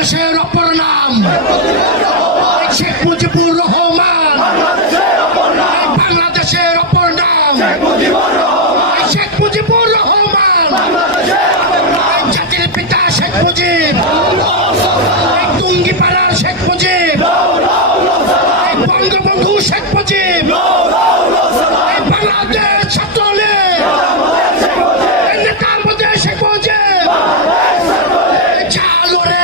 বাংলাদেশের অপর নাম। শেখ মুজিবুর রহমান। বাংলাদেশের অপর নাম। শেখ মুজিবুর রহমান। জাতির পিতা শেখ মুজিব টুঙ্গিপাড়ার শেখ মুজিব বঙ্গবন্ধু শেখ মুজিব বাংলাদেশ ছাত্রলীগ। নেতার মধ্যে শেখ মুজিব চালু রে